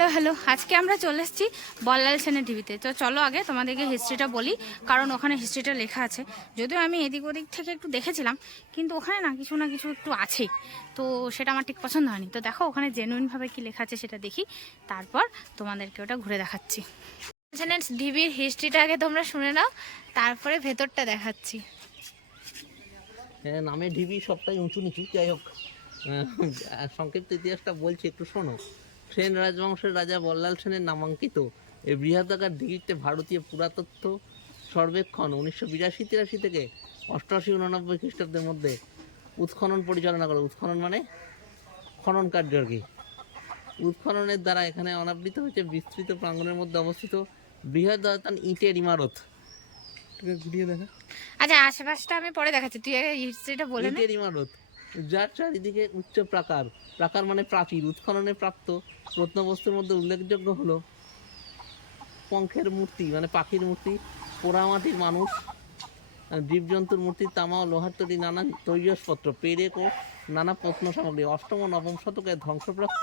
Hello hello, আজকে আমরা চলে এসেছি বল্লাল সেনের টিভিতে। তো চলো আগে তোমাদেরকে হিস্ট্রিটা বলি, কারণ ওখানে হিস্ট্রিটা লেখা আছে। যদিও আমি এদিক ওদিক থেকে একটু দেখেছিলাম, কিন্তু ওখানে না কিছু একটু আছেই, তো সেটা আমার ঠিক পছন্দ হয়নি। তো দেখো ওখানে জেনুইনভাবে কি লেখা আছে সেটা দেখি, তারপর তোমাদেরকে ওটা ঘুরে দেখাচ্ছি। সেনের টিভির হিস্ট্রিটা আগে তোমরা শুনে নাও, তারপরে ভেতরটা দেখাচ্ছি। নামে ঢিবি সবটাই উঁচু নিচু, যাই হোক সংক্ষিপ্ত ইতিহাসটা বলছি, একটু শোনো। সেন রাজবংশের রাজা বল্লাল সেনের নামাঙ্কিত এই বৃহদাকার ঢিবিতে ভারতীয় পুরাতত্ত্ব সর্বেক্ষণ 1982-83 থেকে 88-89 খ্রিস্টাব্দের মধ্যে উৎখনন পরিচালনা করে। উৎখনন মানে খনন কার্য আর কি। উৎখননের দ্বারা এখানে অনাবৃত হয়েছে বিস্তৃত প্রাঙ্গণের মধ্যে অবস্থিত বৃহদায়তন ইটের ইমারত। ঘুরিয়ে দেখা। আচ্ছা, আশেপাশটা আমি পরে দেখাচ্ছি, তুই আগে হিস্ট্রিটা বলে নে। ইটের ইমারত, যার চারিদিকে উচ্চ প্রাকার, প্রাকার মানে প্রাচীর, উৎখননে প্রাপ্ত প্রত্নবস্তুর মধ্যে উল্লেখযোগ্য হলো পঙ্খের মূর্তি মানে পাখির মূর্তি, পোড়ামাটির মানুষ, জীবজন্তুর মূর্তি, তামা ও লোহার তৈরি নানা তৈজসপত্র, পেরেক ও নানা প্রত্ন সামগ্রী। অষ্টম ও নবম শতকে ধ্বংসপ্রাপ্ত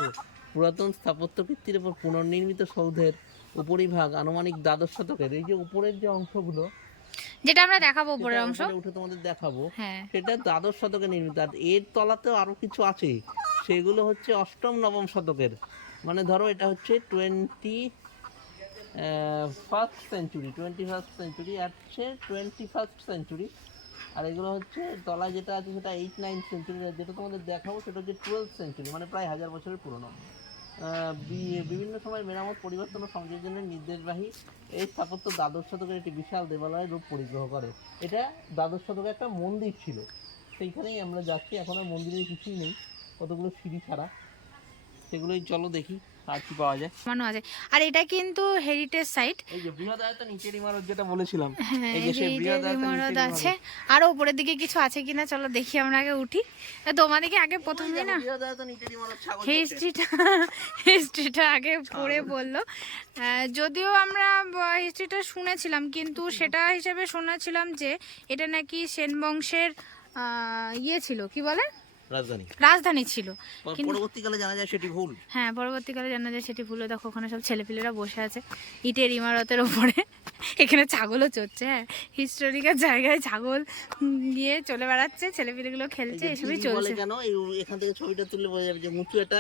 পুরাতন স্থাপত্য কীর্তির উপর পুনর্নির্মিত সৌধের উপরিভাগ আনুমানিক দ্বাদশ শতকের। এই যে উপরের যে অংশগুলো, যেটা আমরা দেখাবো উপরের অংশ, উঠে তোমাদের দেখাবো, হ্ঁ, সেটা দ্বাদশ শতকে নির্মিত। আর এর তলাতেও আরো কিছু আছে, সেগুলো হচ্ছে অষ্টম নবম শতকের। মানে ধরো এটা হচ্ছে 21st সেঞ্চুরি, আর হচ্ছে 21st সেঞ্চুরি। আর এগুলো হচ্ছে তলায় যেটা আছে সেটা 8-9 সেঞ্চুরি। যেটা তোমাদের দেখাবো সেটা হচ্ছে 12th সেঞ্চুরি, মানে প্রায় 1000 বছরের পুরনো। বিভিন্ন সময় মেরামত, পরিবর্তন ও সংযোজনের নির্দেশবাহী এই স্থাপত্য দ্বাদশ শতকের একটি বিশাল দেবালয়ের রূপ পরিগ্রহ করে। এটা দ্বাদশ শতকে একটা মন্দির ছিল, সেইখানেই আমরা যাচ্ছি। এখন আর মন্দিরের কিছুই নেই, কতগুলো সিঁড়ি ছাড়া, সেগুলোই চলো দেখি আর কি পাওয়া যায়। মানো আছে। আর এটা কিন্তু হেরিটেজ সাইট। এই যে বৃহদায়তন ইটের ইমারত যেটা বলেছিলাম, হ্যাঁ, এই যে সেই বৃহদায়তন ইমারত ইটের আছে। ইমারত। আর উপরের দিকে কিছু আছে কিনা চলো দেখি, আমরা আগে উঠি। তোমাদেরকে আগে প্রথমে না বৃহদায়তন ইটের ইমারত, ছাগল চড়ছে। হিস্ট্রিটা আগে পড়ে বললো। যদিও আমরা হিস্ট্রিটা শুনেছিলাম, কিন্তু সেটা হিসেবে শুনেছিলাম যে এটা নাকি সেন বংশের ইয়ে ছিল, কি বলে, রাজধানী ছিল। পরবর্তীকালে জানা যায় সেটি ভুল। হ্যাঁ, পরবর্তীকালে জানা যায় সেটি ভুল। দেখো ওখানে সব ছেলেপিলেরা বসে আছে ইটের ইমারতের ওপরে। এখানে ছাগলও চড়ছে। হ্যাঁ, হিস্টোরিক্যাল জায়গায় ছাগল গিয়ে চলে বেড়াচ্ছে, ছেলেপিলেগুলো খেলছে, এসবই চলছে। কেন এখান থেকে ছবিটা তুললে বোঝা যাবে যে উঁচু এটা,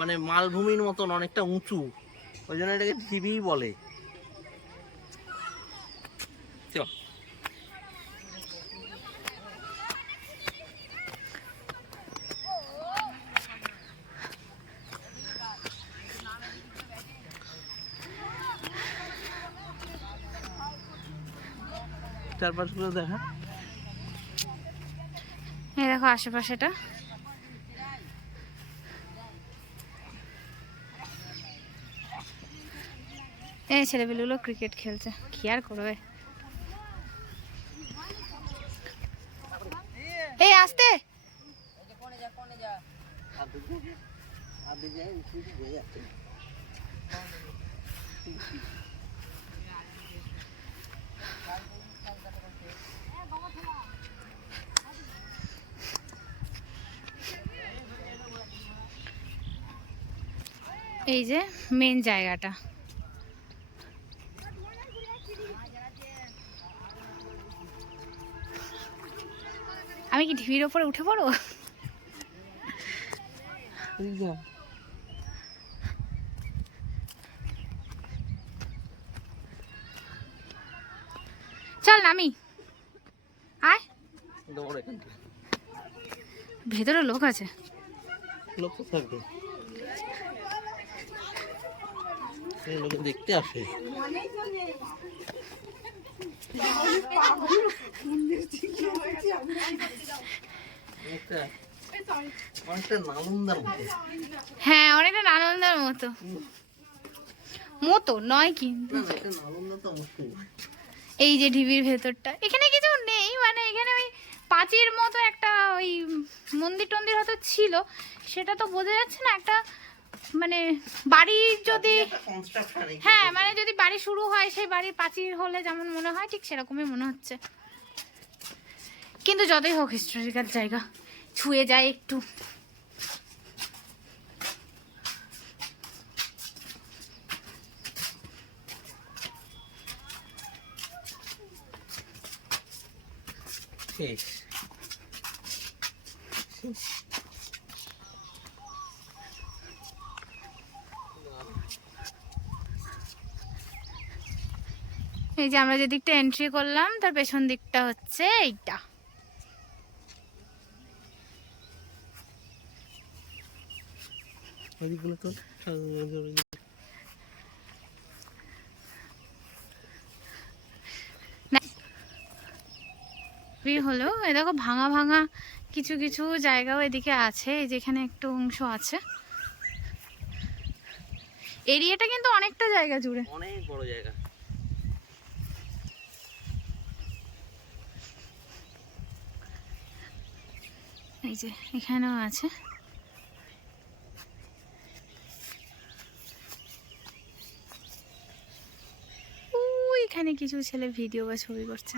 মানে মালভূমির মতন অনেকটা উঁচু, ওই জন্য এটাকে ঢিবি বলে। চারপাশগুলো দেখা। এই দেখো আশেপাশেটা। এই ছেলেপিলেগুলো ক্রিকেট খেলছে, কি আর করবে। এই আসতে এই যে মেন জায়গাটা। আমি কি ঢিবির ওপরে উঠে পড়ো? চল নামি, আয়। ভেতরে লোক আছে, লোক তো থাকবে, লোক দেখতে আসে। হ্যাঁ, অনেকটা নালন্দার মতো মতো নয়, কিন্তু এই যে ঢিবির ভেতরটা, এখানে কিছু নেই, মানে এখানে ওই পাঁচির মতো একটা ওই মন্দির টন্দির হয়তো ছিল, সেটা তো বোঝা যাচ্ছে না। একটা মানে বাড়ি যদি, হ্যাঁ মানে যদি বাড়ি শুরু হয়, সেই বাড়ির প্রাচীর হলে যেমন মনে হয় ঠিক সেরকমই মনে হচ্ছে। কিন্তু যতই হোক হিস্টোরিক্যাল জায়গা, ছুঁয়ে যায় একটু। শেষ। এই যে আমরা যে দিকটা এন্ট্রি করলাম তার পেছন দিকটা হচ্ছে এইটা। ওইগুলো তো হলো এ দেখো ভাঙা ভাঙা কিছু কিছু জায়গাও এদিকে আছে, এই যেখানে একটু অংশ আছে। এরিয়াটা কিন্তু অনেকটা জায়গা জুড়ে, অনেক বড় জায়গা। এই যে এখানেও আছে। এখানে কিছু ছেলে ভিডিও বা ছবি করছে।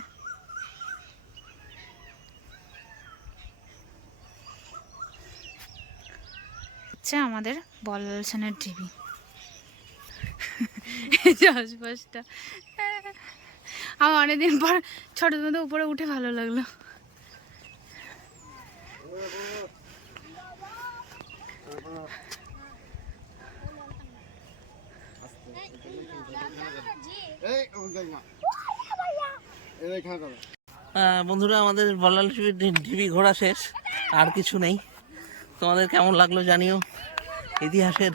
হচ্ছে আমাদের বল্লাল সেনের টিভি আশপাশটা। আমার অনেকদিন পর ছোট মতো উপরে উঠে ভালো লাগলো। বন্ধুরা, আমাদের বল্লাল ঢিবি ঘোরা শেষ, আর কিছু নেই। তোমাদের কেমন লাগলো জানিও। ইতিহাসের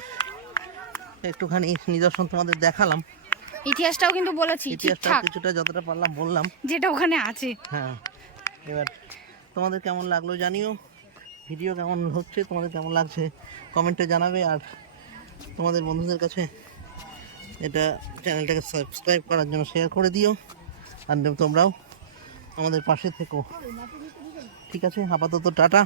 একটুখানি নিদর্শন তোমাদের দেখালাম, ইতিহাসটাও কিন্তু বলেছি ইতিহাসটা ঠিকঠাক, কিছুটা যতটা পারলাম বললাম, যেটা ওখানে আছে। হ্যাঁ। এবার তোমাদের কেমন লাগলো জানিও, ভিডিও কেমন হচ্ছে, তোমাদের কেমন লাগছে কমেন্টে জানাবে। আর তোমাদের বন্ধুদের কাছে এটা চ্যানেলটাকে সাবস্ক্রাইব করার জন্য শেয়ার করে দিও। আর তোমরাও আমাদের পাশে থেকো। ঠিক আছে, আপাতত টাটা।